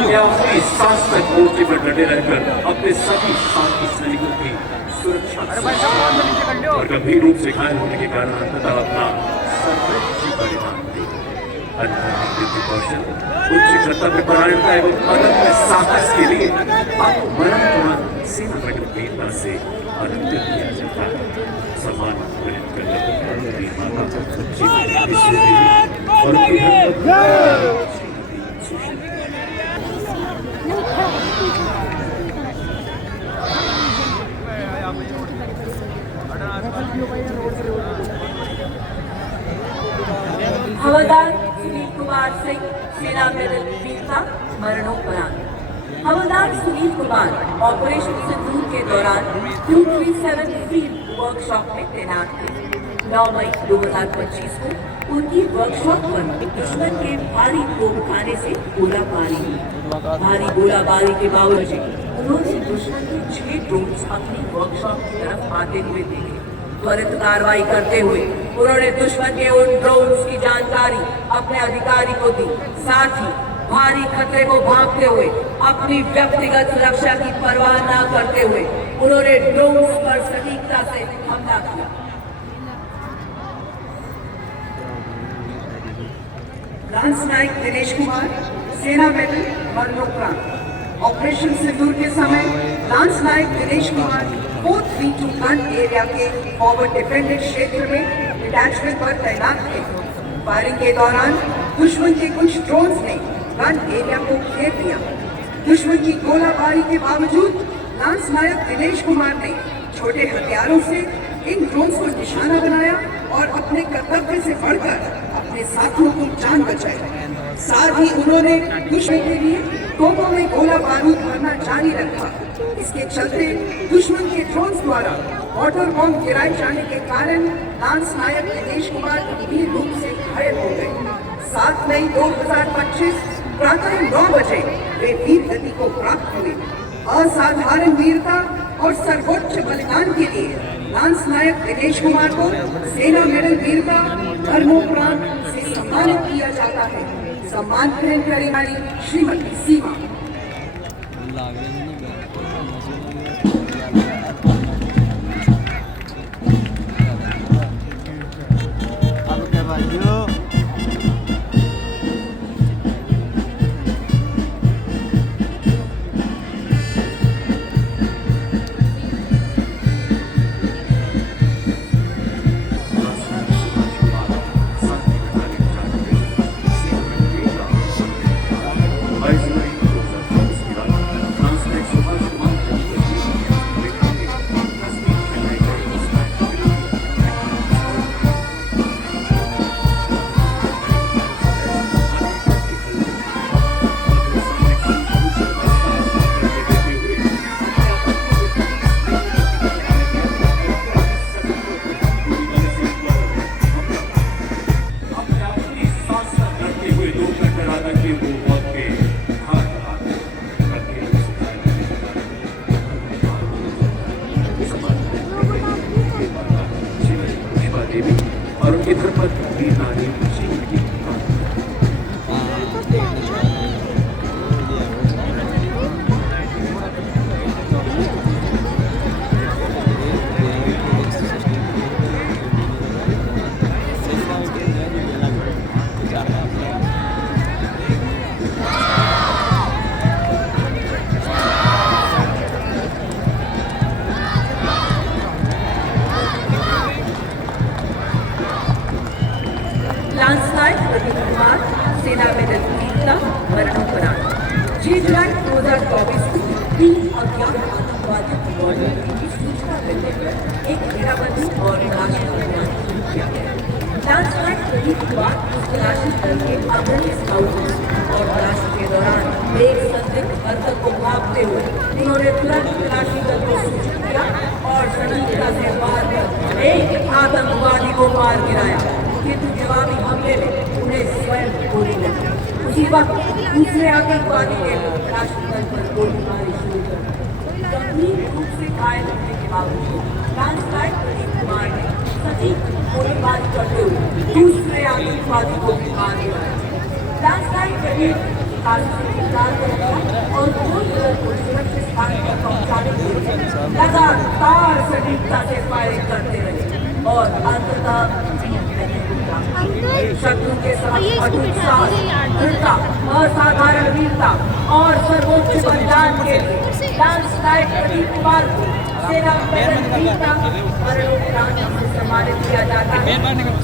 अपने आखिरी सांस तक मोर्चे पर डटे रहकर अपने सभी साथी सैनिकों की सुरक्षा और गंभीर रूप से घायल होने के कारण अंततः अपना सर्वोच्च बलिदान दिया। कौशल, उच्च कर्तव्य परायणता एवं अदम्य साहस के लिए आपको मरणोपरांत सेना मेडल वीरता से अलंकृत किया जाता है। सम्मान प्रकट करने पर माता और हवलदार सुनील कुमार सिंह, सेना मेडल वीरता, मरणोपरांत। हवलदार सुनील कुमार ऑपरेशन सिंदूर के दौरान 237 फील्ड वर्कशॉप में तैनात थे। 9 मई 2025 को उनकी वर्कशॉप पर दुश्मन के भारी तोपखाने से गोलाबारी हुई। भारी गोलाबारी के बावजूद उन्होंने दुश्मन के 6 ड्रोन्स अपनी वर्कशॉप की तरफ आते हुए देखे। त्वरित कार्रवाई करते हुए उन्होंने दुश्मन के उन ड्रोन्स की जानकारी अपने अधिकारी को दी। साथ ही भारी खतरे को भांपते हुए अपनी व्यक्तिगत सुरक्षा की परवाह न करते हुए उन्होंने ड्रोन्स पर सटीकता से हमला किया। लांस नायक दिनेश कुमार, सेना मेडल, मरणोपरांत। ऑपरेशन सिंदूर के समय लांस नायक दिनेश कुमार 432 गन एरिया के फॉरवर्ड डिफेंडेड क्षेत्र में डिटैचमेंट पर तैनात थे। फायरिंग के दौरान दुश्मन के कुछ ड्रोन्स ने गन एरिया को घेर लिया। दुश्मन की गोलाबारी के बावजूद लांस नायक दिनेश कुमार ने छोटे हथियारों से इन ड्रोन्स को निशाना बनाया और अपने कर्तव्य से बढ़कर अपने साथियों की जान बचाई। साथ ही उन्होंने दुश्मन के लिए तोपों में गोला बारूद भरना जारी रखा। इसके चलते दुश्मन के ड्रोन्स द्वारा वाटर बॉम्ब गिराए जाने के कारण लांस नायक दिनेश कुमार गंभीर रूप से घायल हो गए। 7 मई 2025 प्रातः 9 बजे वे वीर गति को प्राप्त हुए। असाधारण वीरता और सर्वोच्च बलिदान के लिए लांस नायक दिनेश कुमार को सेना मेडल वीरता, मरणोपरांत से सम्मानित किया जाता है। सम्मान ग्रहण करने वाली श्रीमती सीमा। और उनकी धर्मपत्नी वीर नारी जीवन की लांस नायक प्रदीप कुमार, सेना मेडल वीरता, मरणोपरांत। 6 जुलाई 2024 को 3 अज्ञात आतंकवादियों की मौजूदगी की सूचना मिलने पर एक घेराबंदी और तलाशी अभियान शुरू किया गया। लांस नायक प्रदीप कुमार उस तलाशी दल के अग्रणी स्काउट और तलाशी के दौरान एक संदिग्ध हरकत को भांपते हुए उन्होंने तुरंत तलाशी दल को सूचित किया और सटीकता से वार कर एक आतंकवादी को मार गिराया। किंतु जवाबी हमले में उन्हें स्वयं गोली लगी। उसी वक्त दूसरे आतंकवादी ने तलाशी दल पर गोलीबारी शुरू कर दी। गंभीर रूप से घायल होने के बावजूद लांस नायक प्रदीप कुमार ने सटीक गोलीबारी करते हुए दूसरे आतंकवादी को भी मार गिराया। लांस नायक प्रदीप काफी गिरफ्तार कर लिया और जोधपुर को सुरक्षित स्थान पर पहुंचाने के लिए लगातार सटीकता से फायरिंग करते रहे और अंततः शत्रु के समक्ष अटूट साहस, दृढ़ता, असाधारण वीरता और सर्वोच्च बलिदान के लिए लांस नायक प्रदीप कुमार को सेना मेडल वीरता मरणोपरांत से सम्मानित किया जाता है।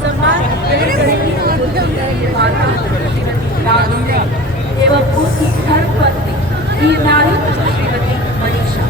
सम्मान माता श्रीमती राज सिंह एवं उसकी धर्मपत्नी वीर नारी श्रीमती मनीषा।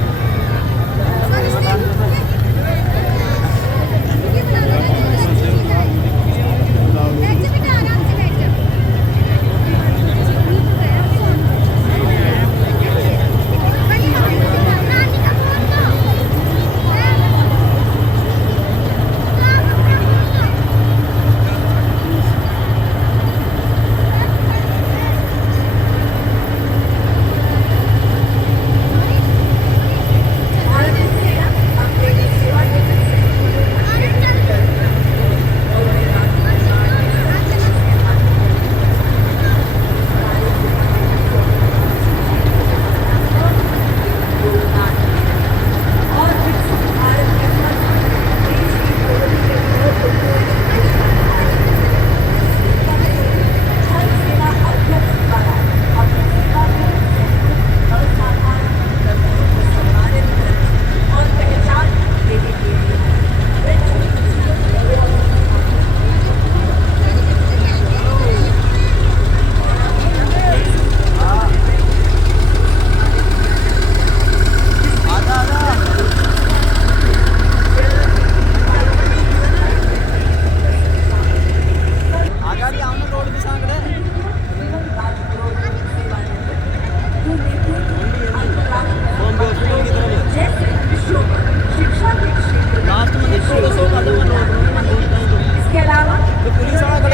इसके अलावा पुलिस वाला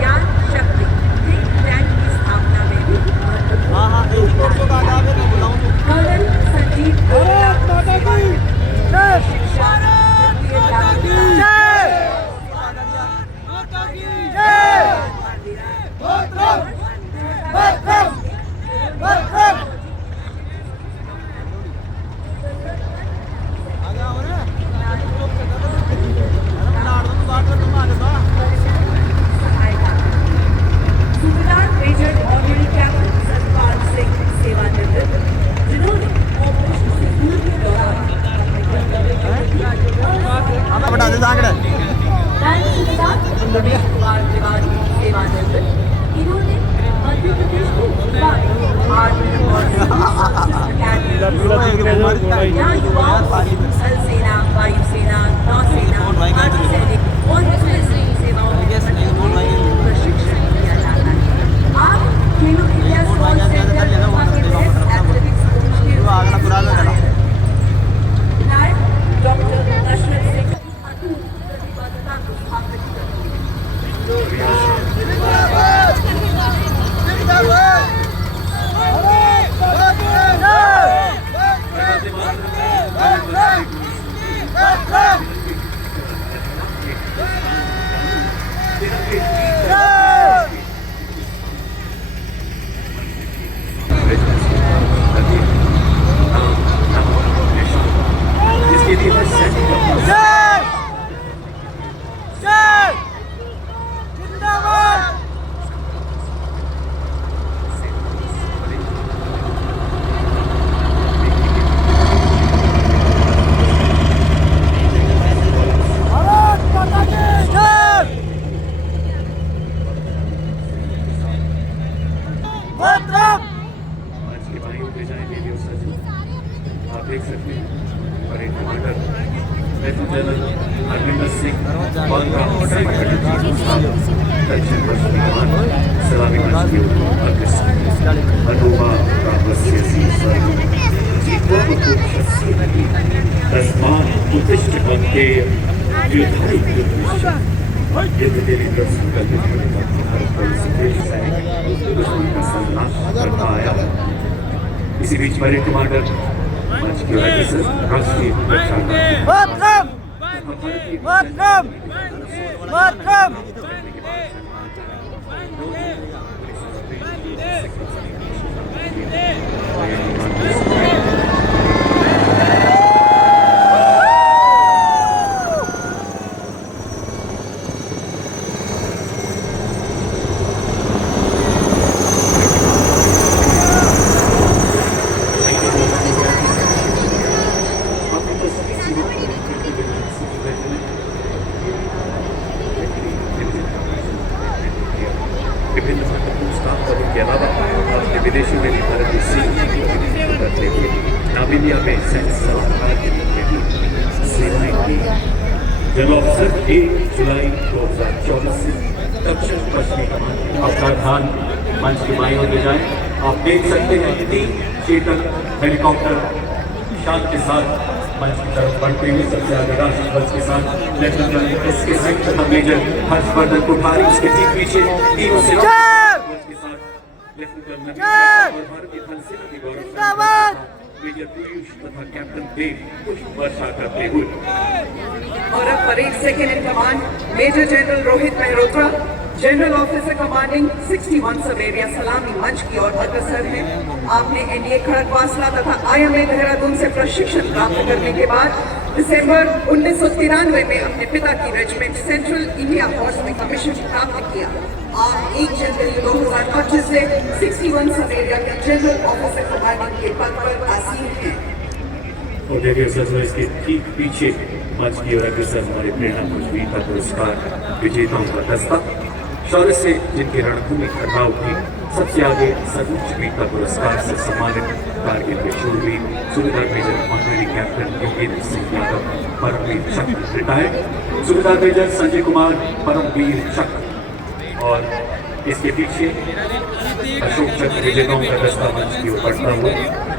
ज्ञान शक्ति टैंक की स्थापना में भी कर्नल संजीव शिक्षा इन्होंने मध्य प्रदेश को यहाँ युवाओं को थल सेना, वायुसेना, नौसेना, अर्धसैनिक और पुलिस सेवाओं में प्रशिक्षण दिया जाता है। आप खेलो इंडिया स्पोर्ट्स सेंटर के बेस्ट एथलेटिक्स कोच के विधायक डॉक्टर दशरथ सिंह अटूट प्रतिबद्धता को स्थापित करते हैं। इसके लिए आप देख सकते हैं parade commander lieutenant general Harvinder Singh और दक्षिण पश्चिमी कमान सलामी अनोबा तस्मान उत्तिष्ठ बंदे इसी बीच परेड कमांडर मंच की वजह से राष्ट्रीय सुरक्षा में भी भारत की सेना करते हुए नामीबिया में सैन्य सलाहकार के रूप में भी सेवाएं की। जनरल ऑफिसर 1 जुलाई 2024 से दक्षिण पश्चिमी कमान अपना ध्यान मंच की बाईं ओर ले जाए। आप देख सकते हैं 3 चेतक हेलीकॉप्टर शान के साथ मंच की तरफ बढ़ते हुए सबसे आगे राष्ट्रीय ध्वज के साथ लेफ्टिनेंट जनरल एस.के. सिंह तथा मेजर हर्षवर्धन कोठारी उसके ठीक पीछे तीनों सेना के साथ लेफ्टिनेंट जनरल और भारतीय थल सेना के गौरव मेजर पीयूष तथा कैप्टन देव पुष्प वर्षा करते हुए। और अब parade second in command major general Rohit Mehrotra, general officer commanding 61 sub area सलामी मंच की ओर अग्रसर है। आपने एनडीए खड़गवासला तथा IMA देहरादून से प्रशिक्षण प्राप्त करने के बाद दिसंबर 1993 में अपने पिता की रेजिमेंट सेंट्रल इंडिया फोर्स में कमीशन प्राप्त किया। आप 1 जनवरी 2025 से 61 सब एरिया के जनरल ऑफिसर कमांडिंग के पद पर आसीन हैं। और देखिए सर इसके ठीक पीछे मंच की ओर अग्रसर हमारे प्रेरणा वीरता पुरस्कार विजेताओं का दस्ता, शौर्य से जिनकी रणभूमि खटाव की सबसे आगे सर्वोच्च वीरता पुरस्कार से सम्मानित कारगिल के शूरवीर सूबेदार major honorary captain Yogendra Singh Yadav Param Vir Chakra retired, सूबेदार मेजर संजय कुमार परमवीर चक्र, और इसके पीछे अशोक चक्र विजेताओं का दस्ता मंच की ओर बढ़ता हुआ।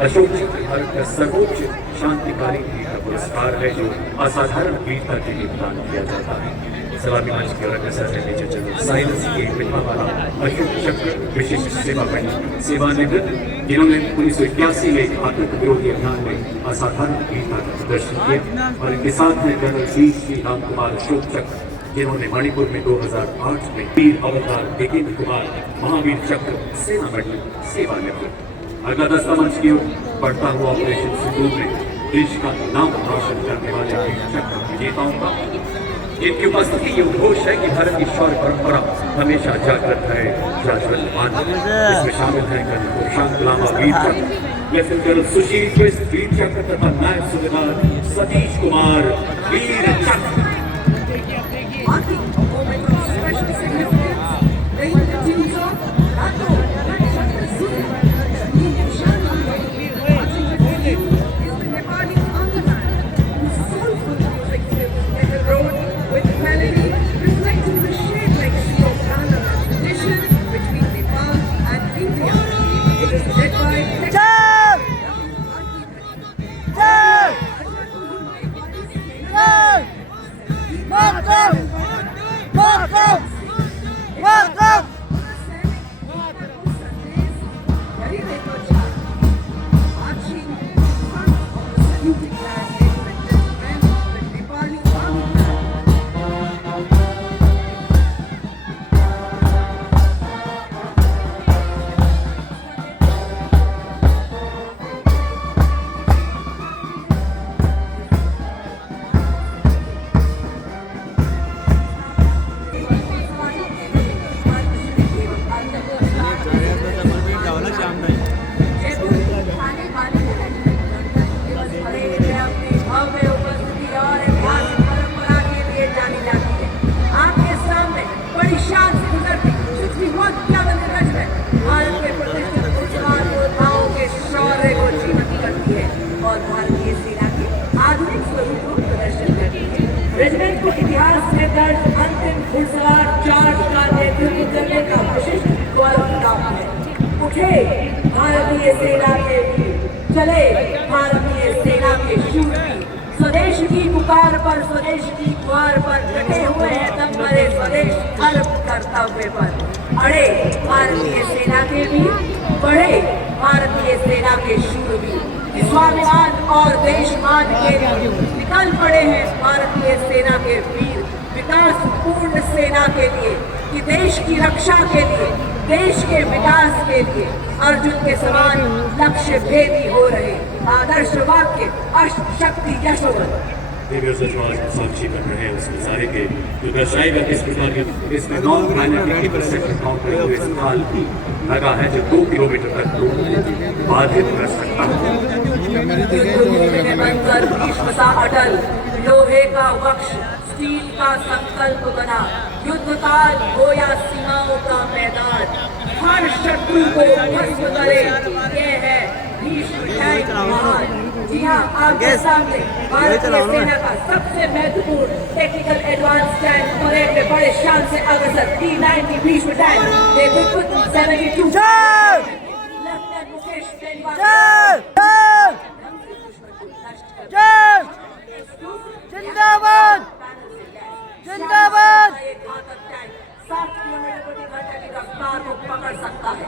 अशोक चक्र भारत का सर्वोच्च शांतिकारी वीरता पुरस्कार है जो असाधारण वीरता के लिए प्रदान किया जाता है। सलामी मंच की ओर अग्रसर है मेजर जनरल साइंस के पिता वाला अशोक चक्र विशिष्ट सेवा पंडित सेवानिवृत्त, जिन्होंने 1981 में आतंक विरोधी अभियान में असाधारण वीरता का प्रदर्शन किया। और इनके साथ हैं जनरल श्री राम कुमार अशोक चक्र, जिन्होंने मणिपुर में 2008 में वीर अवतार देवेंद्र कुमार महावीर चक्र सेना मेडल सेवानिवृत्त। अगला दस्ता मंच की ओर बढ़ता हुआ ऑपरेशन सिंदूर में देश का नाम रोशन करने वाले वीर चक्र विजेताओं का, जिनकी उपस्थिति ये उद्घोष है कि भारत की शौर्य परंपरा हमेशा जागृत है, जाज्वल्यमान। इसमें शामिल है कर्नल शांत लामा वीर चक्र, लेफ्टिनेंट जनरल सुशील कृष्ण वीर चक्र तथा नायब सूबेदार सतीश कुमार वीर चक्र। Marking a moment of special significance, the teams of Rato, Chandrasur, Nishan, marching before you is the Nepali Andaman, whose soulful music fills the road with melody reflecting the shared legacy of Kannada tradition between Nepal and India. It is led by regiment को इतिहास में दर्ज अंतिम घुड़सवार charge का नेतृत्व करने का विशिष्ट गौरव प्राप्त है। उठे भारतीय सेना के वीर, चले भारतीय सेना के शूरवीर, स्वदेश की पुकार पर स्वदेश की द्वार पर डटे हुए हैं तब मरे स्वदेश अर्प कर्तव्य पर। अड़े भारतीय सेना के वीर, बढ़े भारतीय सेना के शूरवीर, स्वाभिमान और देशमान के लिए निकल पड़े हैं भारतीय सेना के वीर, विकास पूर्ण सेना के लिए कि देश की रक्षा के लिए, देश के विकास के लिए अर्जुन के समान लक्ष्य भेदी हो रहे आदर्श वाक्य अष्टशक्ति यशोवत। साक्षी कर रहे हैं उस नजारे के जो दर्शाएगा किस प्रकार के इसमें नॉन मैग्नेटिक इंटरसेप्टर काउंटर हुए स्थान की लगा है जो 2 किलोमीटर तक ड्रोन बाधित कर सकता है। अटल लोहे का वक्ष स्टील का संकल्प बना, युद्ध काल हो या सीमाओं का मैदान, हर शत्रु को भस्म करे। ये है भीष्म टैंक महान। जी हाँ, आपके सामने भारतीय सेना का सबसे महत्वपूर्ण टेक्निकल एडवांस टैंक परेड में बड़े शान से अग्रसर T90 भीष्म टैंक नेतृत्व 72 लेफ्टिनेंट मुकेश जिंदाबाद जिंदाबाद 60 किलोमीटर प्रति घंटे की रफ्तार को पकड़ सकता है।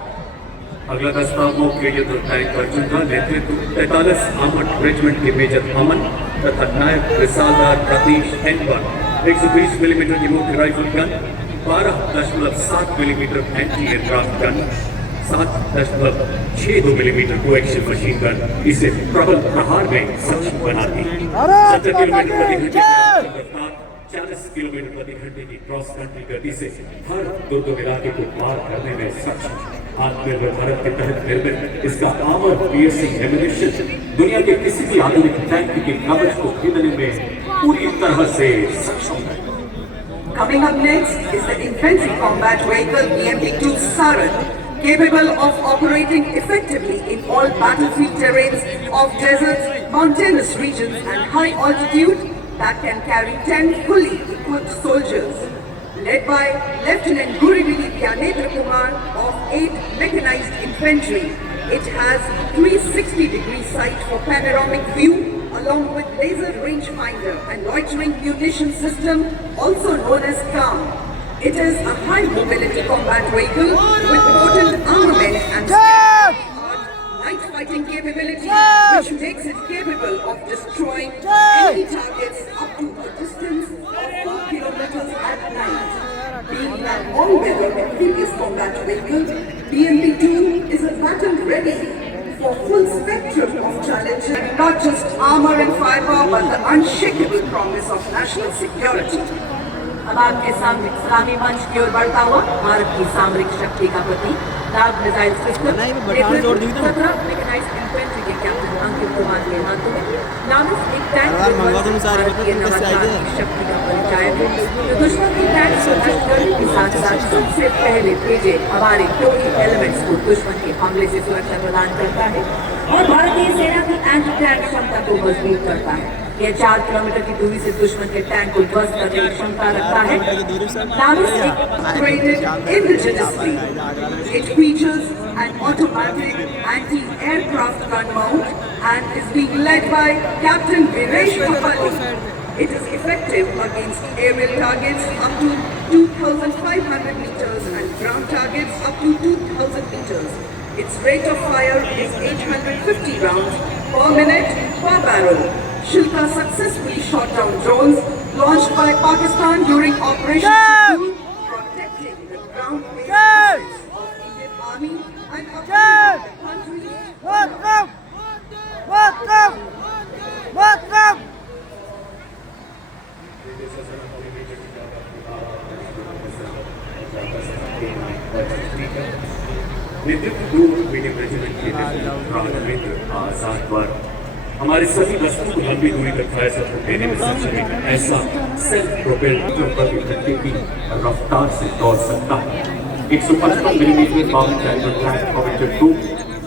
अगला प्रस्ताव मुख्य युद्ध टैंक अर्जुन का नेतृत्व 43 आर्मर्ड रेजिमेंट के मेजर अमन तथा नायक रिसालदार प्रतीश एनवर 120 मिलीमीटर की मुख्य rifle gun, 12.7 millimetre anti aircraft gun, 7.62 millimetre coaxial machine gun इसे प्रबल प्रहार में सक्षम बनाती। 70 किलोमीटर प्रति घंटे की रफ्तार, 40 किलोमीटर प्रति घंटे की क्रॉस कंट्री गति से हर दुर्गम इलाके को पार करने में सक्षम। आत्मनिर्भर भारत के तहत निर्मित इसका आर्मर पियर्सिंग एम्यूनिशन दुनिया के किसी भी आधुनिक टैंक के कवच को खींचने में पूरी तरह से सक्षम है। Coming up next is the infantry combat vehicle BMP-2 Saran, capable of operating effectively in all battlefield terrains of deserts, mountainous regions and high altitude that can carry 10 fully equipped soldiers. Led by Lieutenant Gurivili Gyanendra Kumar of 8th Mechanized Infantry, it has 360-degree sight for panoramic view along with laser rangefinder and loitering munition system, also known as CAM. It is a high mobility combat vehicle with potent armament and night fighting capability, which makes it capable of destroying enemy targets up to a distance of 4 kilometers at night. Being an all-weather amphibious combat vehicle, BMP-2 is a battle ready for full spectrum of challenges, not just armor and firepower, but the unshakable promise of national security. अब आपके सामने सलामी मंच की ओर बढ़ता हुआ भारत की सामरिक शक्ति का प्रतीक नाग मिसाइल सिस्टम 17 मैकेनाइज्ड इन्फेंट्री के कैप्टन अंकित कुमार के हाथों में नामित एक टैंक भारतीय नवाचार की शक्ति का परिचायक है, जो दुश्मन की टैंक को नष्ट करने के साथ साथ सबसे पहले भेजे हमारे टोकी एलिमेंट्स को दुश्मन के हमले से सुरक्षा प्रदान करता है और भारतीय सेना की एंटी टैंक क्षमता को मजबूत करता है। यह 4 किलोमीटर की दूरी से दुश्मन के टैंक को ध्वस्त करने की क्षमता रखता है। Operated indigenously, it features an automatic anti-aircraft gun mount and is being led by Captain Viresh Kapali. It is effective against aerial targets up to 2,500 meters and ground targets up to 2,000 meters. Its rate of fire is 850 rounds per minute per barrel. Shilka successfully shot down drones launched by Pakistan during Operation Sindoor, protecting the ground-based forces of Indian Army and upholding the country's नेतृत्व 2 medium regiment के राजवेंद्र आजाद द्वारा हमारे सभी दस्तों को लंबी दूरी तक फायर सपोर्ट देने में सक्षम है। ऐसा सेल्फ प्रोपेल्ड प्रति घंटे की रफ्तार से दौड़ सकता है। 155 मिलीमीटर बाउंड कैलिबर टैंक कॉमेटर 2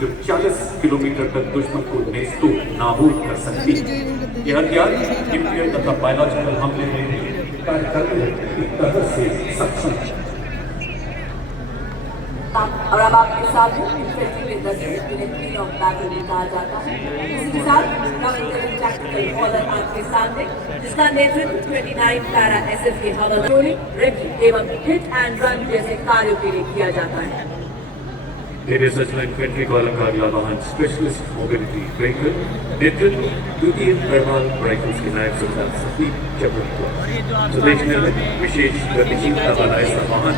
जो 40 किलोमीटर तक दुश्मन को नेस्तो नाबूद कर सकती है। यह हथियार न्यूक्लियर तथा बायोलॉजिकल हमले में कार्य करने की तरह से सक्षम है। और अब आपके साथ इन्फेंट्री में 10 मिनट ऑफ बैटल में कहा जाता है। इसके साथ कमेंटरी टैक्टिकल ऑर्डर आपके सामने, जिसका नेतृत्व 29 पैरा एसएफ के हवलदारों रेकी एवं हिट एंड रन जैसे कार्यों के लिए किया जाता है। मेरे सचना इन्फेंट्री को अलंकार या वाहन स्पेशलिस्ट मोबिलिटी व्हीकल नेतृत्व द्वितीय गढ़वाल राइफल्स के नायक सरदार सतीश जबरदस्त स्वदेश निर्मित विशेष गतिशीलता वाला ऐसा वाहन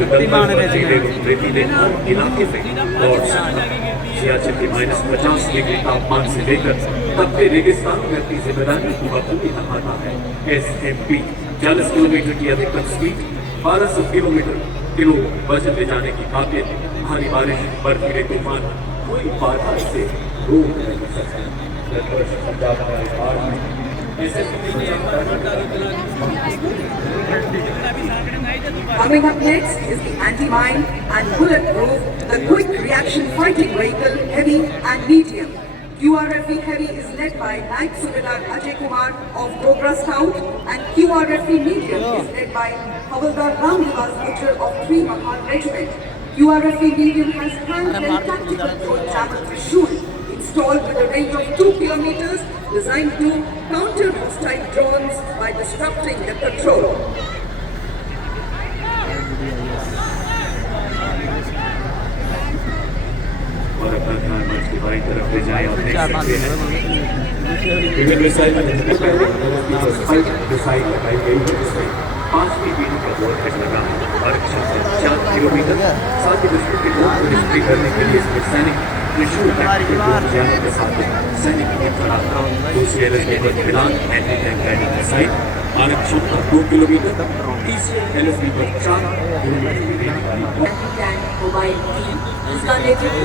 रेतीले हर इलाके में दौड़ सकता है। सियाचिन के -50 डिग्री तापमान से लेकर तपते रेगिस्तान में अपनी जिम्मेदारी को बखूबी निभाता है। SMP 40 किलोमीटर की अधिकतम स्पीड, 1200 किलो वजन ले जाने की काबिलियत, भारी बारिश, बर्फीले तूफान, कोई बाधा से रोक नहीं सकता। पंजाब हमारे बाढ़ में ऐसे Coming up next is the anti-mine and bulletproof, the quick reaction fighting vehicle, heavy and medium. QRFE Heavy is led by Naik Subedar Ajay Kumar of Cobra Scout, and QRFE Medium is led by Havaldar Ramnivas Butcher of 3 Mahan Regiment. QRFE Medium has hand and tactical drone jammer Trishul installed with a range of 2 kilometers, designed to counter hostile drones by disrupting their patrol. और अपना ध्यान मंच की by तरफ ले जाए और देख सकते हैं विभिन्न मिसाइल में पहले स्पाइक मिसाइल लगाई गई है जिसमें 5 की पीढ़ी का वोल्टेज लगा है और 4 किलोमीटर साथ ही दुश्मन के लोग को निष्क्रिय करने के लिए इसमें सैनिक त्रिशूल के साथ सैनिक की खड़ा दूसरी एलएसबी पर मिलान एंटी टैंक गाइडेड मिसाइल मारक क्षमता 2 किलोमीटर तीसरी एलएसबी पर 4 किलोमीटर मोबाइल टीम जिसका नेतृत्व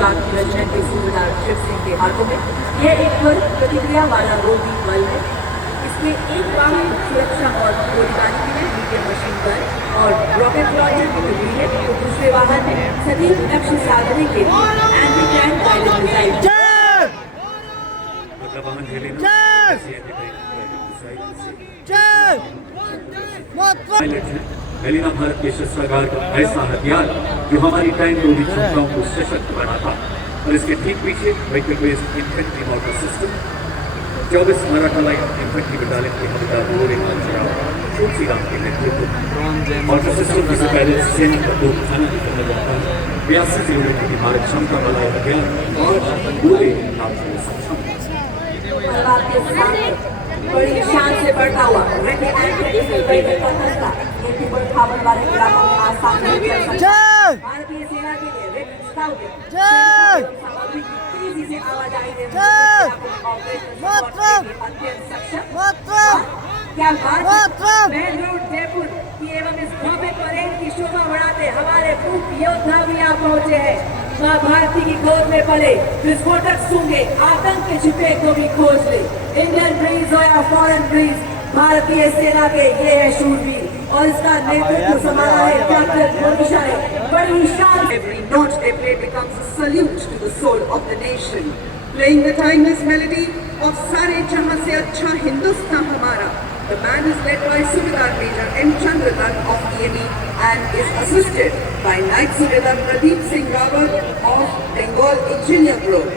4 रेजिमेंट के सूबेदार शिव सिंह के हाथों में यह एक त्वरित प्रतिक्रिया वाला रोबी बल है। इसमें एक वाहन सुरक्षा और गोलीबारी के लिए मीडियम मशीन गन और रॉकेट लॉन्चर की टुकड़ी है, तो दूसरे वाहन में सटीक लक्ष्य साधने के लिए anti tank guided missile. Melaena Bharat के शस्त्रागार का ऐसा हथियार जो हमारी टैंक रोधी क्षमताओं को सशक्त बनाता और इसके ठीक पीछे vehicle based infantry model system 24 Maratha light infantry battalion के हवलदार गोरे मालचराव छोटी राम के नेतृत्व मॉडल सिस्टम की पहले सेना का 2 थाना की तरह जाता है 82 किलोमीटर की मारक क्षमता वाला हथियार और गोले नाम सक्षम बड़ी शान से बढ़ता हुआ भारतीय सेना के लिए रेड स्काउट तेजी से आवाजाही क्या बात मेन रोड जयपुर की एवं इस भव्य परेड की शोभा बढ़ाते हमारे पूर्व योद्धा भी यहाँ पहुँचे हैं। माँ भारती की गोद में पले विस्फोटक सूंघे आतंक के छिपे को भी खोज ले। इंडियन ब्रीज हो या फॉरेन ब्रीज, भारतीय सेना के ये है शूरवीर और इसका नेतृत्व संभाला है कैप्टन मोनिशा ने बड़ी शान। Every note they play becomes a salute to the soul of the nation, playing the timeless melody of Sare Jahan Se Acha Hindustan Hamara. The band is led by Subedar Major M. Chandradhan of EME and is assisted by Naik Subedar Pradeep Singh Rawat of Bengal Engineer Group.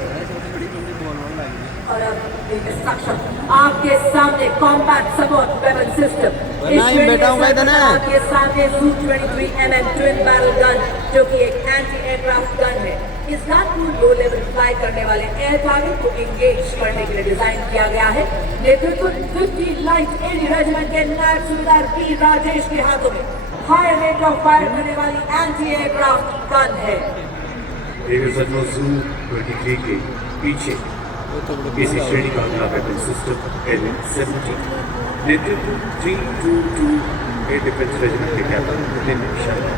और अब instruction आपके सामने compact support weapon system आपके सामने Su-23mm twin barrel gun जो कि एक anti aircraft gun है। इस गन को लो लेवल फ्लाई करने वाले एयर टारगेट को एंगेज करने के लिए डिजाइन किया गया है। नेतृत्व 50 लाइट एडी रेजिमेंट के नायब सूबेदार पी राजेश के हाथों में हाई रेट ऑफ फायर करने वाली एंटी एयरक्राफ्ट गन है। Su-23 के पीछे इसी श्रेणी का अगला वेपन सिस्टम L-70 नेतृत्व 322 एयर डिफेंस रेजिमेंट के कैप्टन नितिन शर्मा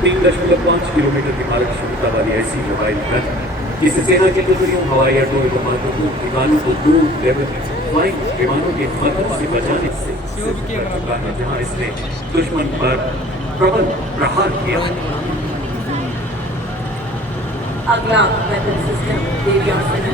3.5 किलोमीटर की मारक क्षमता वाली ऐसी मोबाइल गन जिससे सेना की टुकड़ियों हवाई अड्डों एवं महत्वपूर्ण ठिकानों को दूर लेवल फ्लाइंग विमानों के मदद से बचाने से सिद्ध कर चुका है, जहां इसने दुश्मन पर प्रबल प्रहार किया। अगला वेपन सिस्टम देविया M777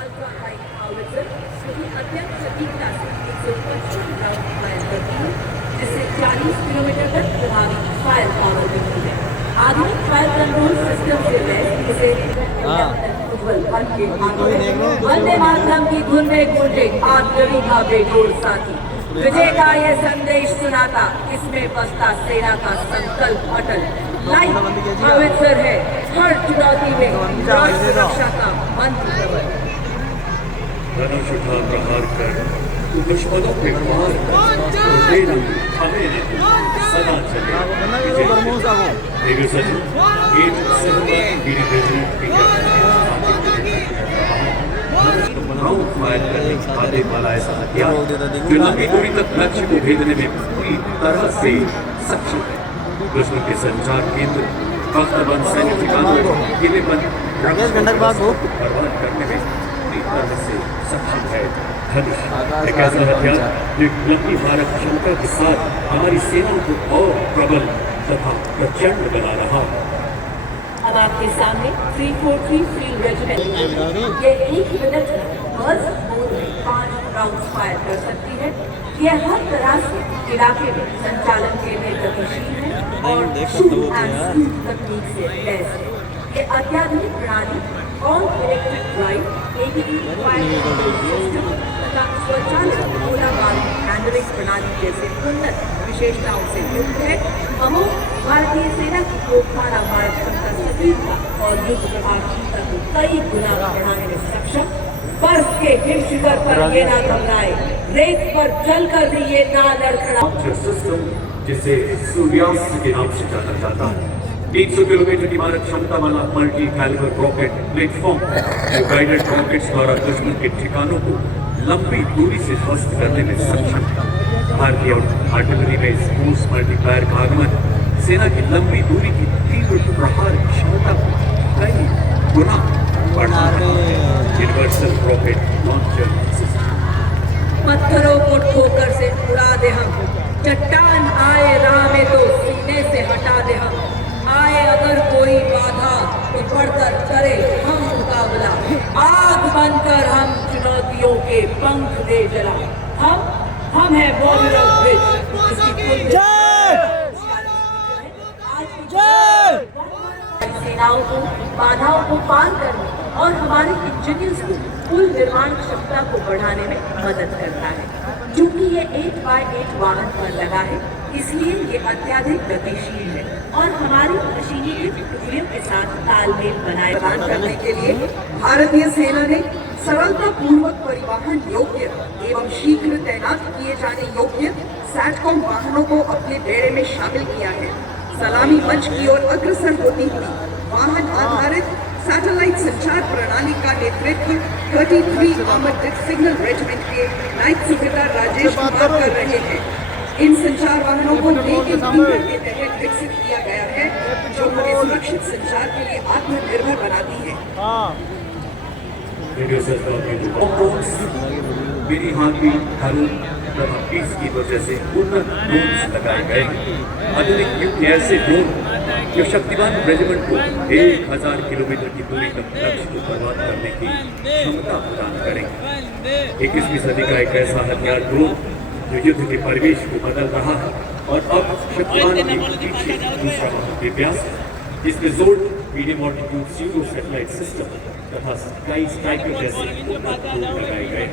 अल्ट्रा हाई हाउवित्जर जो कि अत्यंत सटीकता से 125 राउंड फायर करती है, जिससे 40 किलोमीटर तक प्रभावी फायर पावर मिलती है। आधुनिक फायर कंट्रोल सिस्टम से लैस इसे उज्ज्वल वंदे मातरम की धुन में गूंजे आर्टिलरी का बेजोड़ साथी विजय का ये संदेश सुनाता, इसमें बसता सेना का संकल्प अटल। लाइट हाउवित्जर है हर चुनौती में राष्ट्र रक्षा का मंत्र प्रबल। धनुष उठा प्रहार कर दुश्मनों पे मार कर हमें सदा चले वाला ऐसा हथियार जो लंबी दूरी तक लक्ष्य को भेजने में पूरी तरह से सक्षम है। दुश्मन के संचार केंद्र बख्तरबंद सैन्य ठिकानों किलेबंद बर्बाद करने में पूरी तरह से सक्षम है। धनुष एक ऐसा हथियार जो एक लंबी मारक क्षमता के साथ हमारी सेना को और प्रबल तथा प्रचंड बना रहा है। अब आपके सामने 343 फील्ड रेजिमेंट ये 1 मिनट में बस मोड में 5 राउंड फायर कर सकती है। ये हर तरह से इलाके में संचालन के लिए गतिशील है और शूट एंड शूट तकनीक से लैस है। ये अत्याधुनिक प्रणाली ऑन इलेक्ट्रिक ड्राइव एकीकृत फायर सिस्टम तथा स्वचालित गोलाबारी हैंडलिंग प्रणाली जैसे उन्नत विशेषताओं से युक्त है। हम भारतीय सेना की तोपखाना मारक क्षमता सटीकता और युद्ध प्रभावशीलता को कई गुना बढ़ाने में सक्षम। बर्फ के हिम शिखर पर ये ना घबराए, रेत पर चलकर भी ये ना लड़खड़ाए। सिस्टम जिसे सूर्यास्त के नाम से जाना जाता है 300 किलोमीटर की मारक क्षमता वाला मल्टी कैलिबर रॉकेट प्लेटफॉर्म जो गाइडेड रॉकेट्स द्वारा दुश्मन के ठिकानों को लंबी दूरी से ध्वस्त करने में सक्षम है। भारतीय आर्टिलरी में स्पूस मल्टीप्लायर का आगमन सेना की लंबी दूरी की तीव्र प्रहार क्षमता को कई गुना बढ़ा रहा है। यूनिवर्सल रॉकेट लॉन्चर सिस्टम पत्थरों को ठोकर से उड़ा दे हम, चट्टान आए राह में तो सीने से हटा दे हम। आए अगर कोई बाधा तो बढ़कर करे हम मुकाबला, आग बनकर हम चुनौतियों के पंख दे जला। हम हैं वॉरियर ऑफ ब्रिज जिसकी सेनाओं को बाधाओं को पार करने और हमारे इंजीनियर्स को पुल निर्माण क्षमता को बढ़ाने में मदद करता है। क्योंकि ये 8x8 वाहन पर लगा है इसलिए ये अत्याधिक गतिशील है और हमारी मशीनरी टुकड़ियों के साथ तालमेल बनाए करने के लिए भारतीय सेना ने सरलता पूर्वक परिवहन योग्य एवं शीघ्र तैनात किए जाने योग्य सैटकॉम वाहनों को अपने बेड़े में शामिल किया है। सलामी मंच की ओर अग्रसर होती हुई वाहन आधारित सैटेलाइट संचार प्रणाली का नेतृत्व 33 आर्मर्ड सिग्नल रेजिमेंट के नाइट सुबेदार राजेश कुमार कर रहे हैं। इन संचार वाहनों को नेवी के तहत विकसित किया गया है जो उन्हें सुरक्षित संचार के लिए आत्मनिर्भर बनाती है। मेरी हाथी हारून तथा पीस की वजह से उन्नत ड्रोन्स लगाए गए। आधुनिक युग के ऐसे ड्रोन जो शक्तिमान रेजिमेंट को 1000 किलोमीटर की दूरी तक लक्ष्य को बर्बाद करने की क्षमता प्रदान करेंगे। 21वीं सदी का एक ऐसा हथियार ड्रोन जो युद्ध के परिवेश को बदल रहा है और अब शक्तिमान के पीछे दूसरा महाविव्यास जिसमें जोर medium altitude pseudo satellite system तथा स्काई स्ट्राइकर जैसे उन्नत ड्रोन लगाए गए।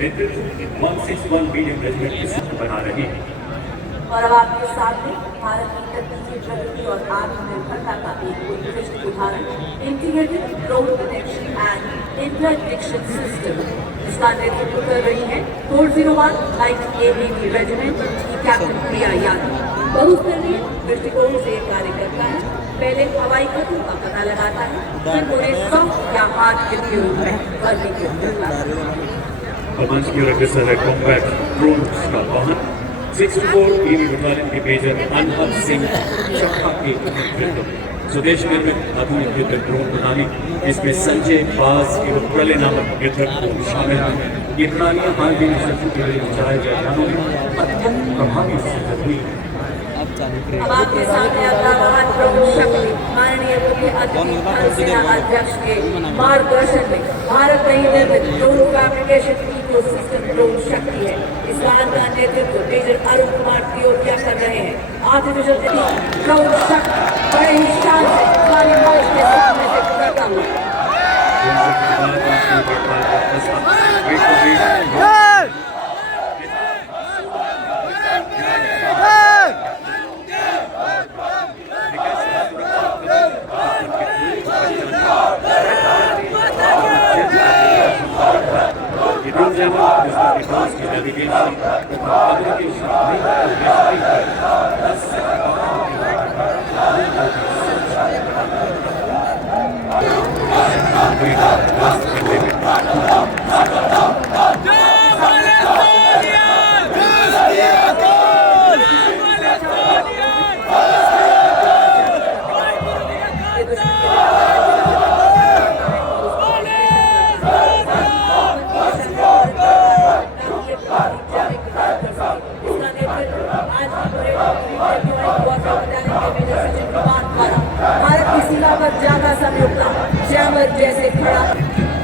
नेतृत्व 161 मीडियम रेजिमेंट की सूची बना रही है। और अब आपके सामने भारत की तकनीकी प्रगति और आत्मनिर्भरता का एक उत्कृष्ट उदाहरण integrated drone detection and interdiction system इसका नेतृत्व कर रही है 401 लाइट एबीवी रेजिमेंट की कैप्टन प्रिया यादव। बहुस्तरीय दृष्टिकोण से कार्य करता है। पहले हवाई खतरों का पता लगाता है, फिर उन्हें सॉफ्ट या हार्ड हिट के रूप में वर्गीकृत करता है। मंच की ओर अग्रसर है कॉम्बैट ड्रोन्स का वाहन 64 ईवी बटालियन के मेजर अनहद सिंह चक्का के नेतृत्व में स्वदेश निर्मित आधुनिक युद्ध ड्रोन प्रणाली इसमें संजय बाज एवं प्रलय नामक युद्धक ड्रोन शामिल हैं। ये प्रणालियां हाल ही में शत्रु के लिए चलाए गए यानों में अत्यंत प्रभावी सिद्ध हुई। अब आपके सामने अगला वाहन प्रमुख शक्ति माननीय मुख्य अतिथि थल सेना अध्यक्ष के मार्गदर्शन में भारत में निर्मित ड्रोन फैब्रिकेशन इकोसिस्टम ड्रोन शक्ति है। इस वाहन का नेतृत्व मेजर अरुण कुमार तियोटिया कर रहे हैं। आर्टिफिशियल ड्रोन शक्ति बड़े ही शान से हमारे मंच के सामने से गुजरता हुआ निर्माण द्वारा भारत की सीमा पर जागा संयुक्ता जैमर जैसे खड़ा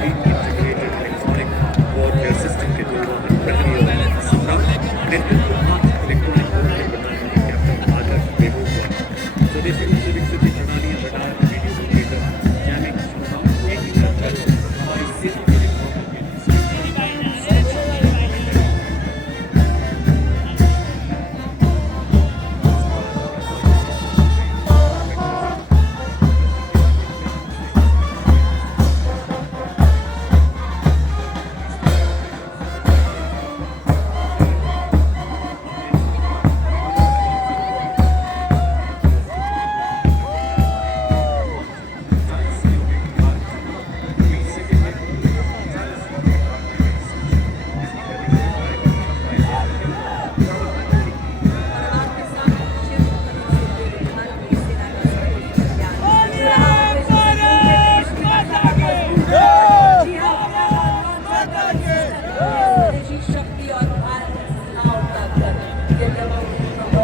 integrated electronic warfare system के द्वारा प्रक्रिया नेतृत्व इलेक्ट्रॉनिक वॉरफेयर बनाने के कैप्टन आदर्श बेबू को स्वदेशी रूप से विकसित प्रणाली रडार वीडियो कंप्यूटर जैमिंग क्षमता एकीकृत कर हमारी सेना के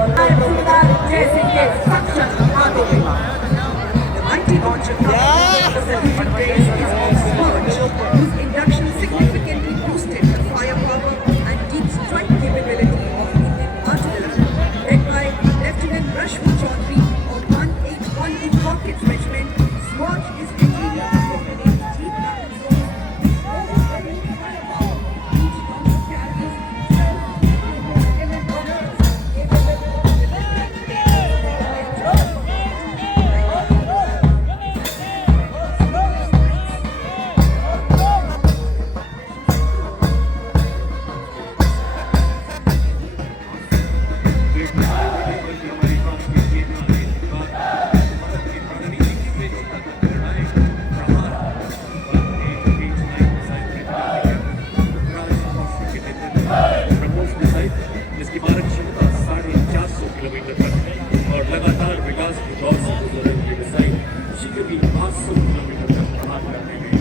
जैसे के सक्षम हाथों में The mighty launch of the 700 days is of Scourge, whose induction significantly boosted the firepower and deep strike capability of Indian artillery, led by Lieutenant Rashmi Chaudhary of 1812 Rockets Regiment. Scourge is engineered to dominate deep mountain zones with overwhelming firepower. Each launcher carries 12 bombers capable of जिसकी मारक क्षमता 450 kilometre तक है और लगातार विकास की दौर से गुजर रही ये मिसाइल शीघ्र ही 500 किलोमीटर तक प्रहार करने में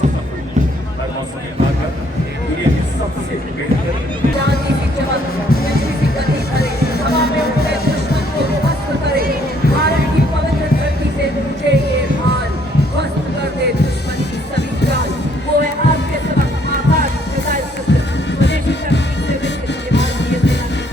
सफल हुई। हर मौसम में आकर दुनिया की सबसे बेहतर चांदी की चमक बिजली की गति भरे हवा में उड़ते दुश्मन को ध्वस्त करे भारत की पवित्र धरती से पूछे ये हाल ध्वस्त कर दे दुश्मन की सभी चाल वो है आपके समक्ष आकाश मिसाइल सिस्टम स्वदेशी तकनीक से विकसित ये भारतीय सेना की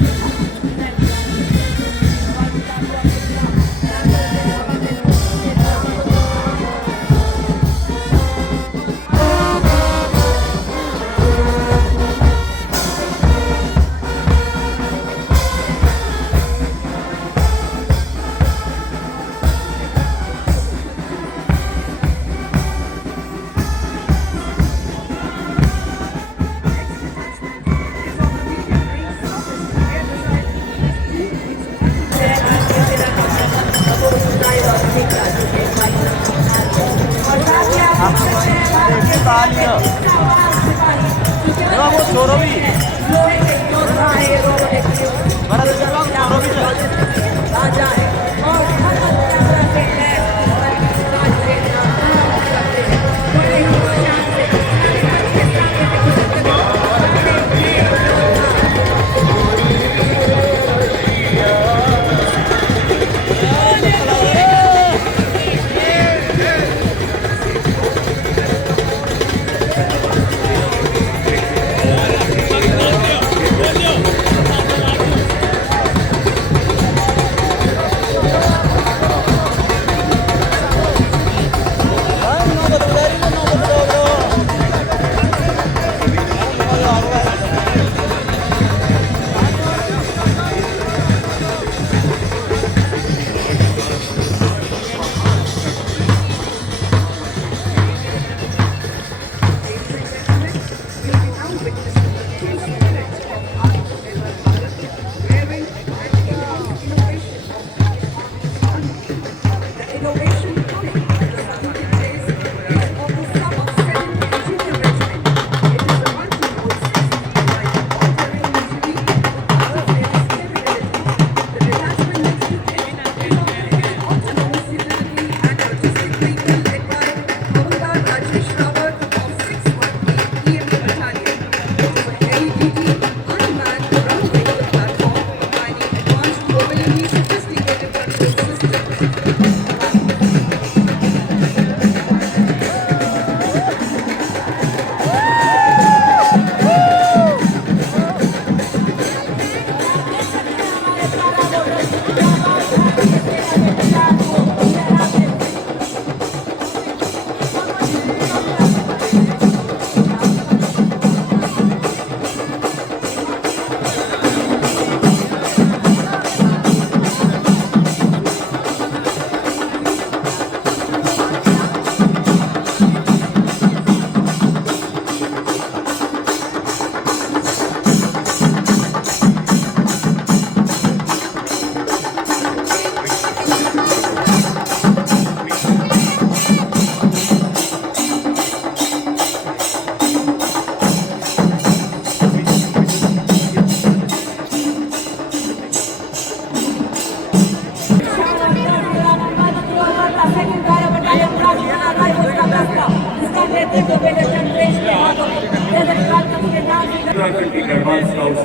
एक एडवांस स्काउट्स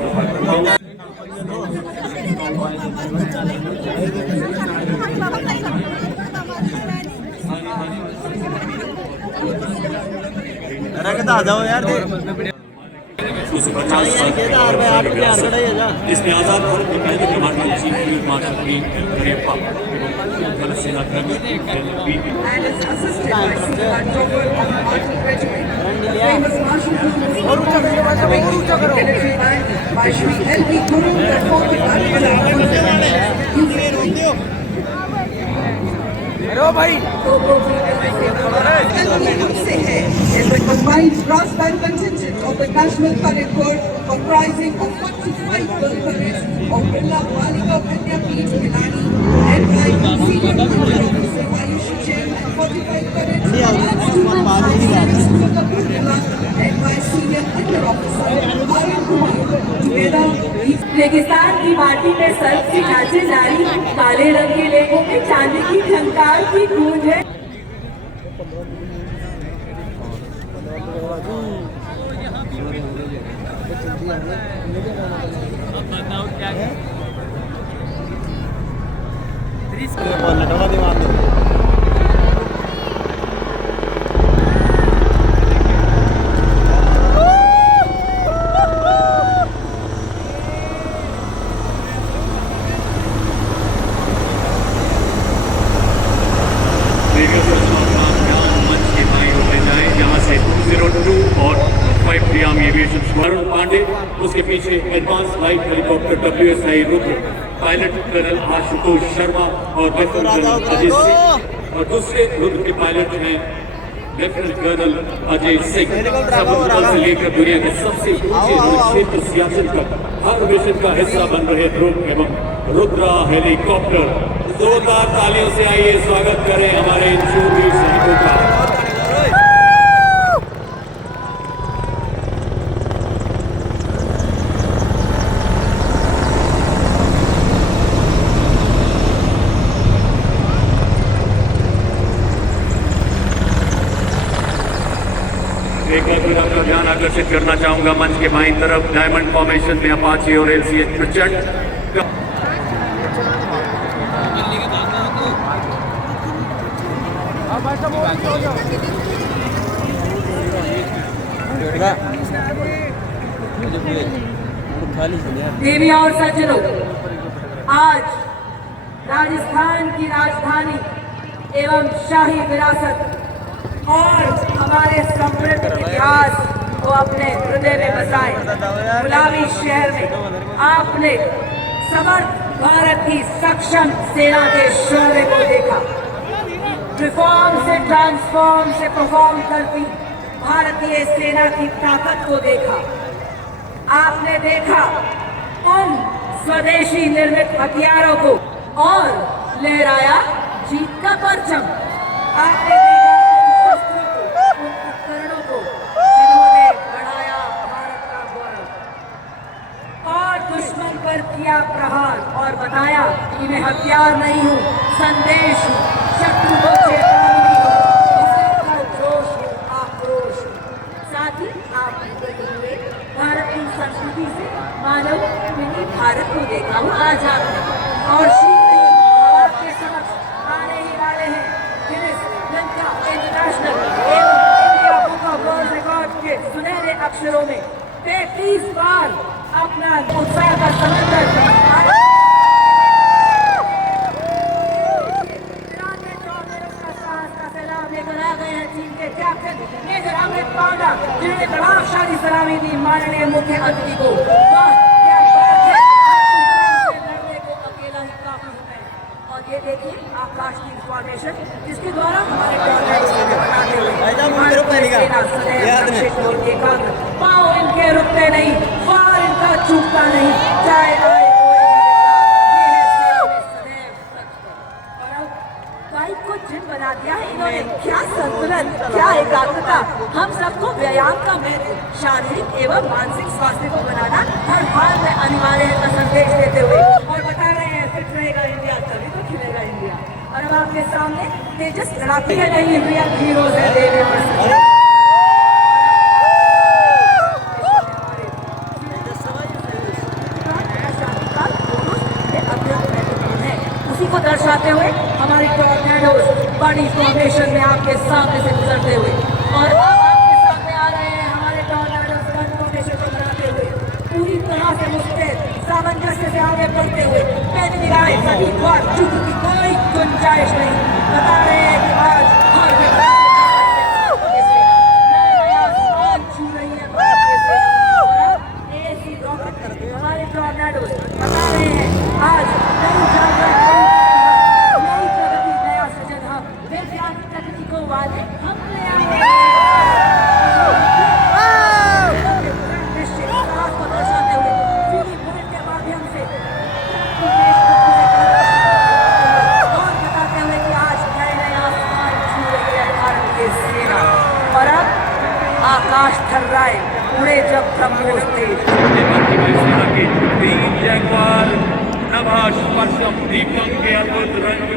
का आ जाओ यार 250 साल इसमें आजाद भारत के पहले commander in chief field marshal B Cariappa थल सेनाध्यक्ष and is assisted by Senior Topper of the Artillery Regiment, the famous Marshal military band by Shri L.P. Guru, the 4th is the combined brass band contingent of the National Cadet Corps comprising of 45 girl cadets of Birla Balika Vidya Peeth Pilani and by Senior Under Officer Ayush Jain and 45 cadets and by Senior Under Officer Arun Kumar. Together, रेगिस्तान की माटी में सर्प की नाचे नारी, काले रंग के लेगों में चांदी की झंकार की गूंज है। उसके पीछे advance light helicopter WSI Rudra, pilot colonel Ashutosh Sharma और लेफ्टिनेंट कर्नल अजय सिंह, और दूसरे रुद्र के पायलट हैं लेफ्टिनेंट कर्नल अजय सिंह। समुद्र से लेकर दुनिया के सबसे ऊंचे क्षेत्र सियाचिन तक हर मिशन का हिस्सा बन रहे ध्रुव एवं रुद्रा हेलीकॉप्टर। जोरदार तालियों से आइए स्वागत करें हमारे इन शूरवीर सैनिकों का। एक बार फिर आपका ध्यान आकर्षित करना चाहूंगा मंच के बाईं तरफ डायमंड फॉर्मेशन में अपाचे और LCH प्रचंड देवियां और सज्जनों, आज राजस्थान की राजधानी एवं शाही विरासत और हमारे समृद्ध इतिहास को अपने हृदय में बसाए गुलामी शहर में आपने समर्थ भारत की सक्षम सेना के शौर्य को देखा। रिफॉर्म से ट्रांसफॉर्म से परफॉर्म करती भारतीय सेना की ताकत को देखा। आपने देखा उन स्वदेशी निर्मित हथियारों को और लहराया जीत का परचम। आपने देखा जिन्होंने बढ़ाया भारत का गौरव और दुश्मन पर किया प्रहार और बताया कि मैं हथियार नहीं हूँ, संदेश हूँ, शत्रु को चेतावनी हूँ, जोश हूँ, आक्रोश हूँ। साथ ही आपने भारत की संस्कृति से मानव भारत को देखा हूँ आज आपने और शीघ्र ही आपके समक्ष आने ही वाले हैं Guinness Lanka international world record के सुनहरे अक्षरों में 33 बार अपना उत्साह का समंदर लेकर आ गए हैं चीन के कैप्टन मेजर अमित पांडा, जिन्होंने प्रभावशाली सलामी दी माननीय मुख्य अतिथि को। वाह क्या बात है, लड़ने को अकेला ही काफी है। और ये देखिए आकाश की फॉर्मेशन जिसके द्वारा हमारे पाँव इनके रुकते नहीं, वार इनका चूकता नहीं, चाहे आए बाइक को जिम बना दिया है इन्होंने। क्या संतुलन, क्या एकाग्रता, हम सबको व्यायाम का महत्व, शारीरिक एवं मानसिक स्वास्थ्य को बनाना हर हाल में अनिवार्य है का संदेश देते हुए और बता रहे हैं फिट रहेगा इंडिया तभी तो खिलेगा इंडिया। और अब आपके सामने तेजस लड़ाके नहीं रियल हीरोज है देवे बड़ी फॉर्मेशन में आपके सामने से गुजरते हुए और अब आपके सामने आ रहे हैं हमारे टॉर्नेडोज वन फॉर्मेशन को बनाते हुए पूरी तरह से मुस्तैद सामंजस्य से आगे बढ़ते हुए पहली राय सभी पर चुप की कोई गुंजाइश नहीं बता रहे हैं कि आज हर व्यक्ति छू रही है भारतीय सेना और अब ऐसी रॉकेट हमारे टॉर्नेडोज बता रहे हैं आज नई जागरण नई प्रगति नया सृजन हम वैज्ञानिक तकनीकों वाले हम ले आए हैं। निश्चित साहस को दर्शाते हुए फ्री बुलेट के माध्यम से और बताते हुए कि आज नए नए आसमान छू रही है भारतीय सेना और अब आकाश थर्राए उड़े जब ब्रह्मोस तेज भारतीय वायुसेना के 3 जैगुआर नभा स्पर्शम दीपक के अद्भुत रंग